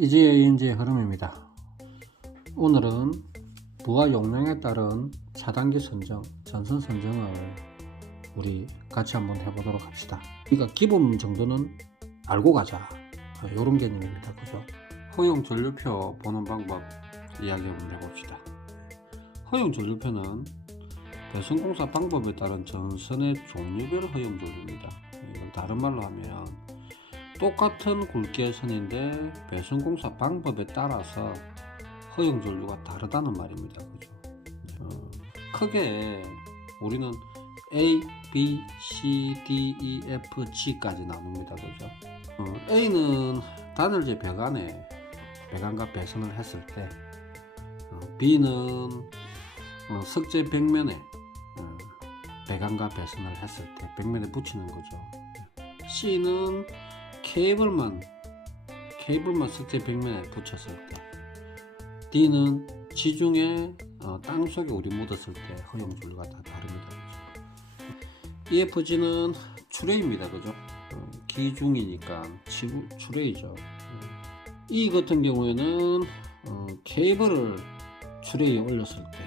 이지의 흐름입니다. 오늘은 부하 용량에 따른 차단기 선정, 전선 선정을 우리 같이 한번 해보도록 합시다. 그러니까 기본 정도는 알고 가자, 이런 개념입니다. 그죠? 허용 전류표 보는 방법 이야기 한번 해봅시다. 허용 전류표는 배선공사 방법에 따른 전선의 종류별 허용 전류입니다. 이걸 다른 말로 하면 똑같은 굵기의 선인데 배선공사 방법에 따라서 허용 전류가 다르다는 말입니다. 그죠? 크게 우리는 A, B, C, D, E, F, G까지 나눕니다. 그죠? A는 단열재 배관과 배선을 했을 때, B는 석재 벽면에 배관과 배선을 했을 때 벽면에 붙이는 거죠. C는 케이블만 석재 벽면에 붙였을 때, D는 지중해 땅속에 우리 묻었을 때 허용 전류가 다 다릅니다. 그죠? EFG는 추레입니다. 그죠? 기중이니까 추레이죠. E 같은 경우에는 케이블을 추레에 올렸을 때,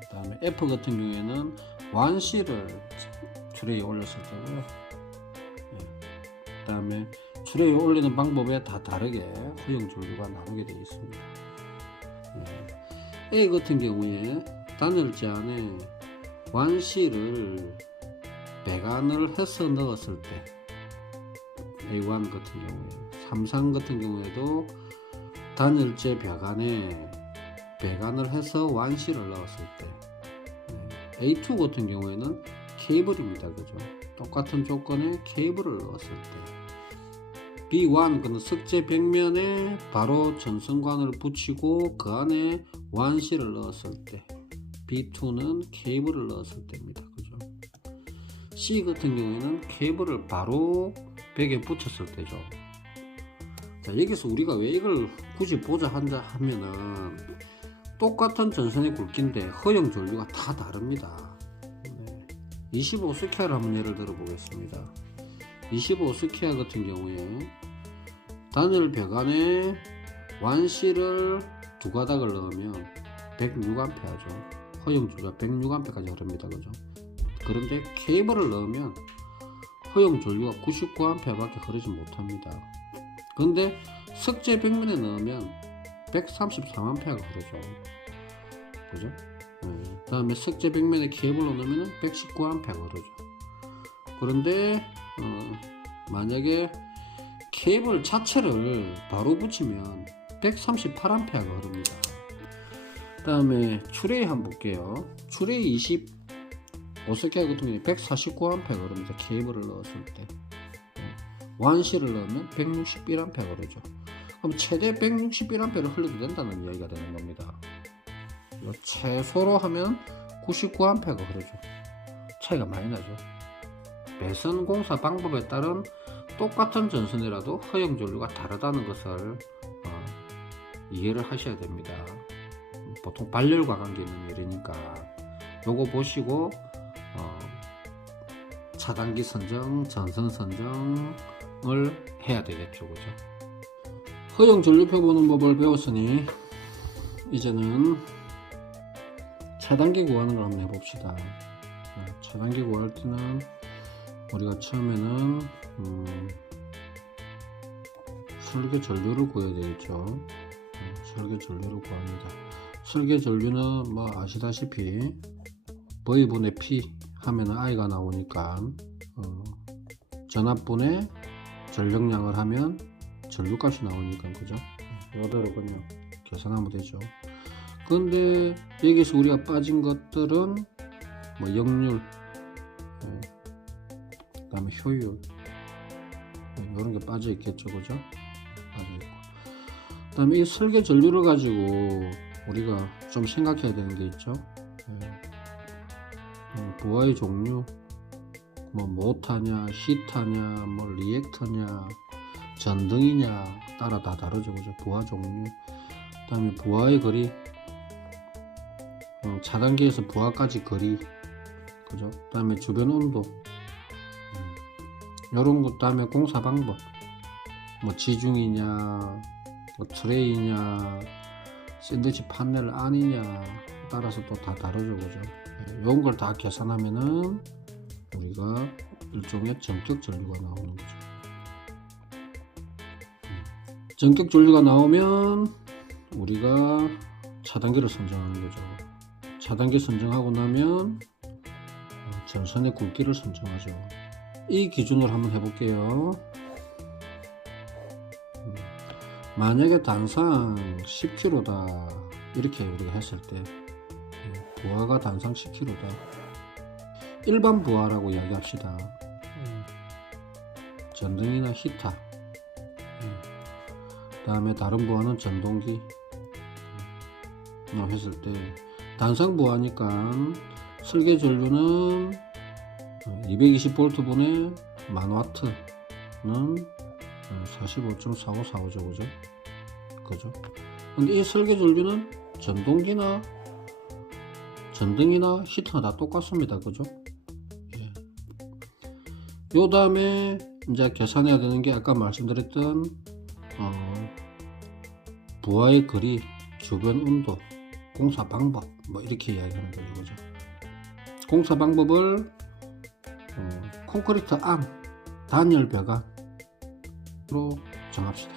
그 다음에 F 같은 경우에는 완실을 추레에 올렸을 때고요. 그 다음에 추레에 올리는 방법에 다 다르게 허용 전류가 나누게 되어 있습니다. A 같은 경우에 단열재 안에 완실을 배관을 해서 넣었을 때, A1 같은 경우에, 3상 같은 경우에도 단열재 벽안에 배관을 해서 완실을 넣었을 때, A2 같은 경우에는 케이블입니다. 그죠? 똑같은 조건에 케이블을 넣었을 때, B1 그는 석재 벽면에 바로 전선관을 붙이고 그 안에 완실을 넣었을 때, B2는 케이블을 넣었을 때입니다. 그죠? C 같은 경우에는 케이블을 바로 벽에 붙였을 때죠. 자, 여기서 우리가 왜 이걸 굳이 보자 하면은 똑같은 전선의 굵기인데 허용 전류가 다 다릅니다. 25스퀘어를 한번 예를 들어 보겠습니다. 25스퀘어 같은 경우에 단열 벽안에 완실을 두 가닥을 넣으면 106A죠. 허용 전류가 106A까지 흐릅니다. 그죠? 그런데 케이블을 넣으면 허용 전류가 99A 밖에 흐르지 못합니다. 그런데 석재 벽면에 넣으면 133A가 흐르죠. 그죠? 그 다음에 석재 벽면에 케이블로 넣으면 119A가 흐르죠. 그런데 만약에 케이블 자체를 바로 붙이면 138A가 흐릅니다. 그 다음에 추레이 한번 볼게요. 추레이 25스퀘어 같은 경우에 149A가 흐릅니다. 케이블을 넣었을 때. 완실을 넣으면 161A가 흐르죠. 그럼 최대 161A를 흘려도 된다는 이야기가 되는 겁니다. 최소로 하면 99A가 흐르죠. 차이가 많이 나죠. 배선 공사 방법에 따른 똑같은 전선이라도 허용 전류가 다르다는 것을 이해를 하셔야 됩니다. 보통 발열과 관계 있는 일이니까 요거 보시고 차단기 선정, 전선 선정을 해야 되겠죠. 그죠? 허용 전류표 보는 법을 배웠으니 이제는 차단기 구하는 걸 한번 해봅시다. 차단기 구할 때는 우리가 처음에는 설계 전류를 구해야 되겠죠. 설계 전류를 구합니다. 설계 전류는 뭐 아시다시피 V분의 P 하면 I가 나오니까 전압분의 전력량을 하면 전류값이 나오니까, 그죠? 이대로 그냥 계산하면 되죠. 근데 여기서 우리가 빠진 것들은 뭐 역률, 그 다음에 효율, 이런 게 빠져 있겠죠. 그죠? 빠져 있고. 그 다음에 이 설계 전류를 가지고 우리가 좀 생각해야 되는 게 있죠. 부하의 종류, 뭐 모타냐, 히타냐, 뭐 리액터냐, 전등이냐 따라 다 다르죠. 그죠? 부하 종류. 그 다음에 부하의 거리, 차단기에서 부하까지 거리, 그죠? 그 다음에 주변 온도, 요런 것, 다음에 공사 방법, 뭐 지중이냐 뭐 트레이냐 샌드위치 판넬 아니냐 따라서 또 다 다르죠, 그죠? 이런 걸 다 계산하면은 우리가 일종의 전격 전류가 나오는 거죠. 전격 전류가 나오면 우리가 차단기를 선정하는 거죠. 차단기 선정하고 나면 전선의 굵기를 선정하죠. 이 기준으로 한번 해볼게요. 만약에 단상 10kg다 이렇게 우리가 했을 때 부하가 단상 10kg다 일반 부하라고 이야기합시다. 전등이나 히터, 그 다음에 다른 부하는 전동기 했을 때 단상 부하니까 설계 전류는 220V 분의 1000W는 45.4545죠, 그죠? 근데 이 설계 전류는 전동기나 전등이나 히터가 다 똑같습니다, 그죠? 예. 요 다음에 이제 계산해야 되는 게 아까 말씀드렸던 부하의 거리, 주변 온도, 공사 방법 뭐 이렇게 이야기하는 거죠, 그죠? 공사 방법을 콘크리트 암 단열 벽안으로 정합시다.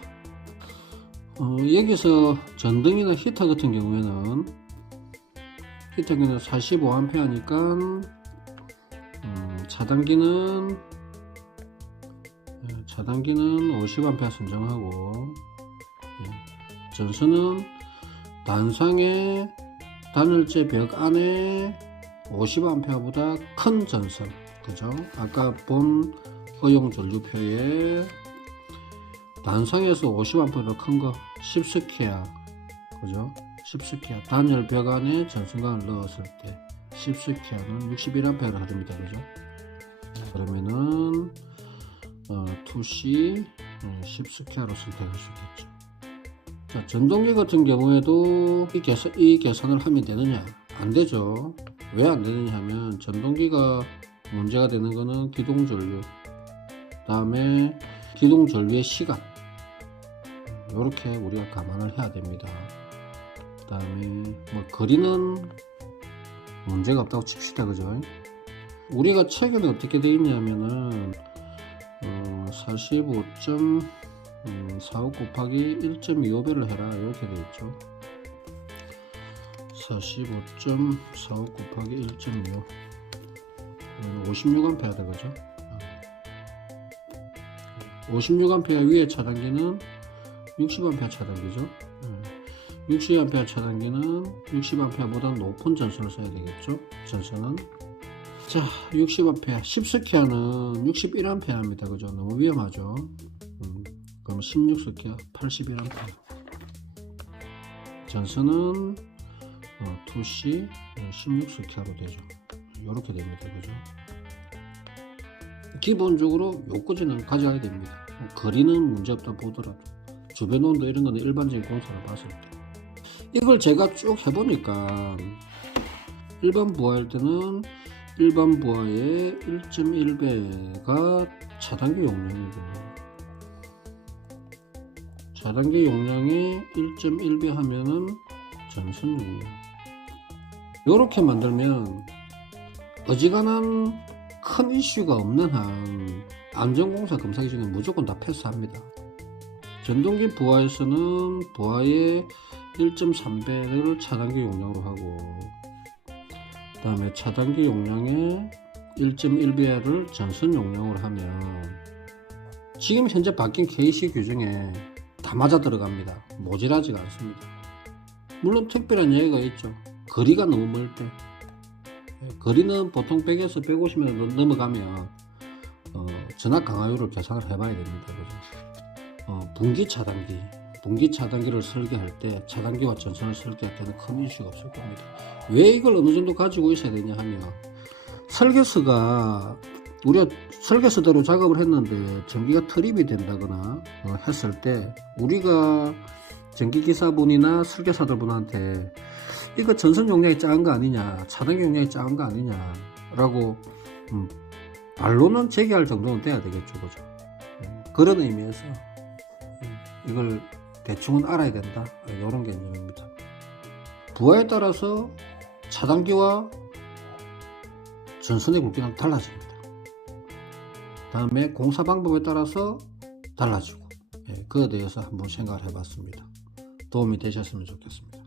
여기서 전등이나 히터 같은 경우에는 45A니까 차단기는 50A 선정하고 전선은 단상의 단열재 벽 안에 50A보다 큰 전선, 그죠? 아까 본 허용 전류표에 단상에서 50A보다 큰 거 10스퀘어, 그죠? 10스퀘어 단열 벽 안에 전선광을 넣었을 때 10스퀘어는 61A를 하랍니다, 그죠? 그러면은 2C 10스퀘어로 선택할 수 있겠죠. 자, 전동기 같은 경우에도 이 계산을 하면 되느냐? 안 되죠. 왜 안 되느냐 하면 전동기가 문제가 되는 거는 기동 전류, 다음에 기동 전류의 시간, 이렇게 우리가 감안을 해야 됩니다. 그 다음에 뭐 거리는 문제가 없다고 칩시다, 그죠? 우리가 최근에 어떻게 되어 있냐면은 45.45 곱하기 1.25배를 해라 이렇게 되어 있죠. 45.45 곱하기 1.25 56A 되죠. 56A 위에 차단기는 60A 차단기죠. 60A 차단기는 60A보다 높은 전선을 써야 되겠죠. 전선은 자 60A 10스퀘어는 61A입니다, 그죠? 너무 위험하죠. 그럼 16스퀘어 81A. 전선은 2C 16스퀘어로 되죠. 이렇게 됩니다, 그죠? 기본적으로 요까지는 가져야 됩니다. 거리는 문제없다 보더라도 주변 온도 이런 거는 일반적인 공사를 봤을 때 이걸 제가 쭉 해보니까 일반 부하일 때는 일반 부하의 1.1배가 차단기 용량이고 차단기 용량의 1.1배 하면은 전선 용량, 요렇게 만들면 어지간한 큰 이슈가 없는 한 안전공사 검사 기준에 무조건 다 패스합니다. 전동기 부하에서는 부하의 1.3배를 차단기 용량으로 하고 그 다음에 차단기 용량의 1.1배를 전선 용량으로 하면 지금 현재 바뀐 KC 규정에 다 맞아 들어갑니다. 모자라지가 않습니다. 물론 특별한 예외가 있죠. 거리가 너무 멀 때, 거리는 보통 100에서 150m 넘어가면 전압 강화율을 계산을 해봐야 됩니다, 그죠? 분기 차단기를 설계할 때 차단기와 전선을 설계할 때는 큰 이슈가 없을 겁니다. 왜 이걸 어느 정도 가지고 있어야 되냐 하면 설계서가 우리가 설계서대로 작업을 했는데 전기가 트립이 된다거나 했을 때 우리가 전기기사분이나 설계사들분한테 이거 전선 용량이 작은 거 아니냐, 차단기 용량이 작은 거 아니냐 라고 반론은 제기할 정도는 돼야 되겠죠, 그죠? 그런 의미에서 이걸 대충은 알아야 된다. 이런 개념입니다. 부하에 따라서 차단기와 전선의 굵기는 달라집니다. 다음에 공사 방법에 따라서 달라지고, 그에 대해서 한번 생각을 해봤습니다. 도움이 되셨으면 좋겠습니다.